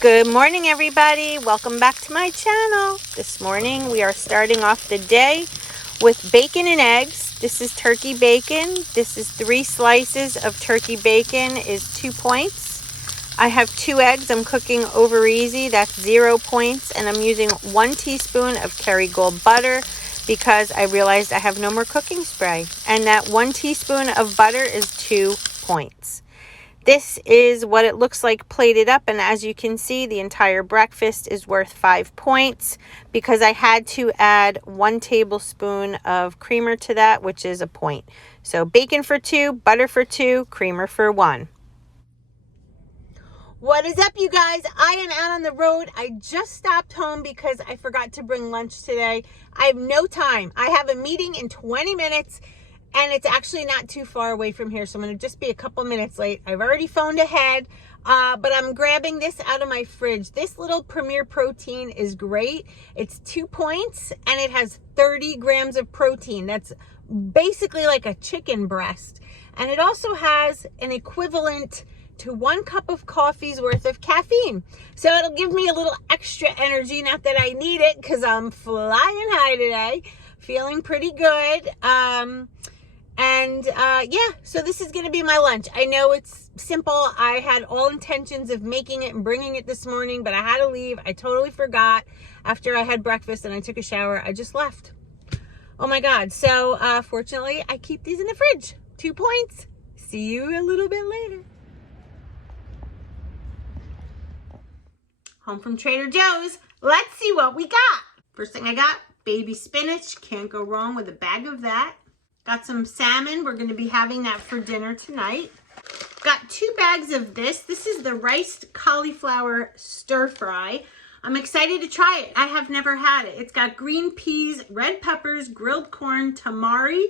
Good morning, everybody. Welcome back to my channel. This morning we are starting off the day with bacon and eggs. This is turkey bacon. This is 3 slices of turkey bacon is 2 points. I have 2 eggs I'm cooking over easy. That's 0 points. And I'm using 1 teaspoon of Kerrygold butter because I realized I have no more cooking spray. And that 1 teaspoon of butter is 2 points. This is what it looks like plated up, and as you can see, the entire breakfast is worth 5 points because I had to add 1 tablespoon of creamer to that, which is a point. So bacon for 2, butter for 2, creamer for 1. What is up, you guys? I am out on the road. I just stopped home because I forgot to bring lunch today. I have no time. I have a meeting in 20 minutes. And it's actually not too far away from here, so I'm going to just be a couple minutes late. I've already phoned ahead, but I'm grabbing this out of my fridge. This little Premier Protein is great. It's 2 points, and it has 30 grams of protein. That's basically like a chicken breast. And it also has an equivalent to 1 cup of coffee's worth of caffeine. So it'll give me a little extra energy, not that I need it, because I'm flying high today. Feeling pretty good. Yeah, so this is going to be my lunch. I know it's simple. I had all intentions of making it and bringing it this morning, but I had to leave. I totally forgot after I had breakfast and I took a shower. I just left. Oh my God. So, fortunately, I keep these in the fridge. 2 points. See you a little bit later. Home from Trader Joe's. Let's see what we got. First thing I got, baby spinach. Can't go wrong with a bag of that. Got some salmon. We're going to be having that for dinner tonight. Got 2 bags of this. This is the riced cauliflower stir fry. I'm excited to try it. I have never had it. It's got green peas, red peppers, grilled corn, tamari,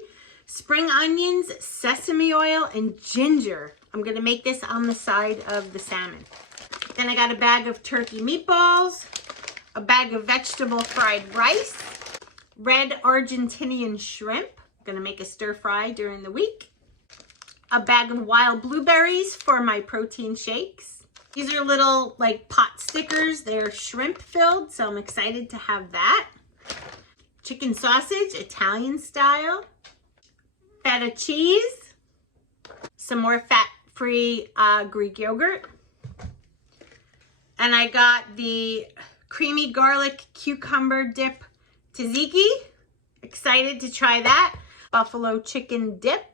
spring onions, sesame oil, and ginger. I'm going to make this on the side of the salmon. Then I got a bag of turkey meatballs, a bag of vegetable fried rice, red Argentinian shrimp. I'm gonna make a stir fry during the week. A bag of wild blueberries for my protein shakes. These are little like pot stickers. They're shrimp filled, so I'm excited to have that. Chicken sausage, Italian style. Feta cheese. Some more fat-free Greek yogurt. And I got the creamy garlic cucumber dip tzatziki. Excited to try that. Buffalo chicken dip.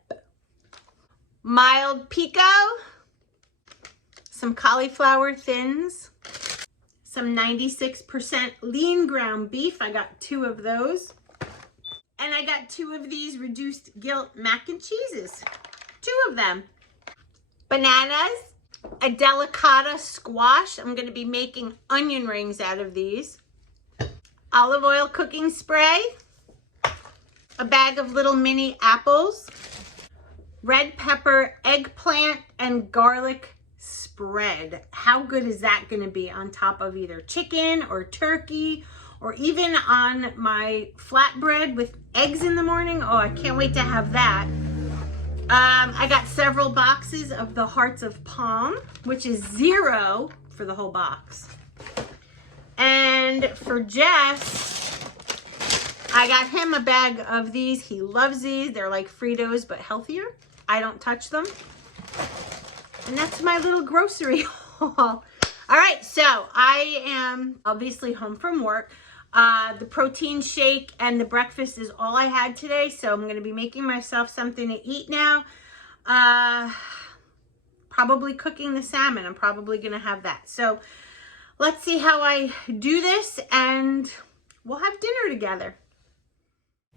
Mild pico. Some cauliflower thins. Some 96% lean ground beef. I got 2 of those. And I got 2 of these reduced guilt mac and cheeses. 2 of them. Bananas. A delicata squash. I'm going to be making onion rings out of these. Olive oil cooking spray. A bag of little mini apples. Red pepper, eggplant, and garlic spread. How good is that going to be on top of either chicken or turkey or even on my flatbread with eggs in the morning? Oh, I can't wait to have that. I got several boxes of the Hearts of Palm, which is 0 for the whole box. And for Jess, I got him a bag of these. He loves these. They're like Fritos, but healthier. I don't touch them. And that's my little grocery haul. All right, so I am obviously home from work. The protein shake and the breakfast is all I had today, so I'm going to be making myself something to eat now. Probably cooking the salmon. I'm probably going to have that. So let's see how I do this, and we'll have dinner together.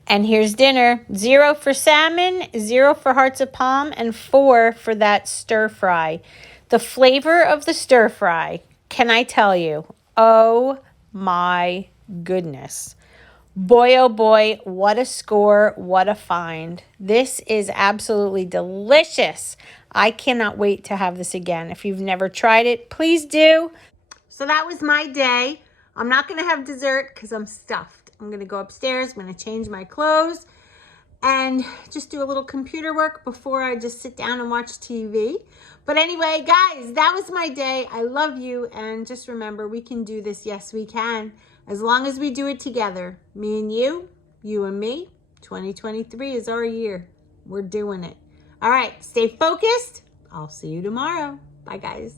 And here's dinner. 0 for salmon, 0 for Hearts of Palm, and 4 for that stir fry. The flavor of the stir fry, can I tell you? Oh my goodness. Boy, oh boy, what a score, what a find. This is absolutely delicious. I cannot wait to have this again. If you've never tried it, please do. So that was my day. I'm not going to have dessert because I'm stuffed. I'm going to go upstairs. I'm going to change my clothes and just do a little computer work before I just sit down and watch TV. But anyway, guys, that was my day. I love you. And just remember, we can do this. Yes, we can. As long as we do it together. Me and you and me. 2023 is our year. We're doing it. All right, stay focused. I'll see you tomorrow. Bye, guys.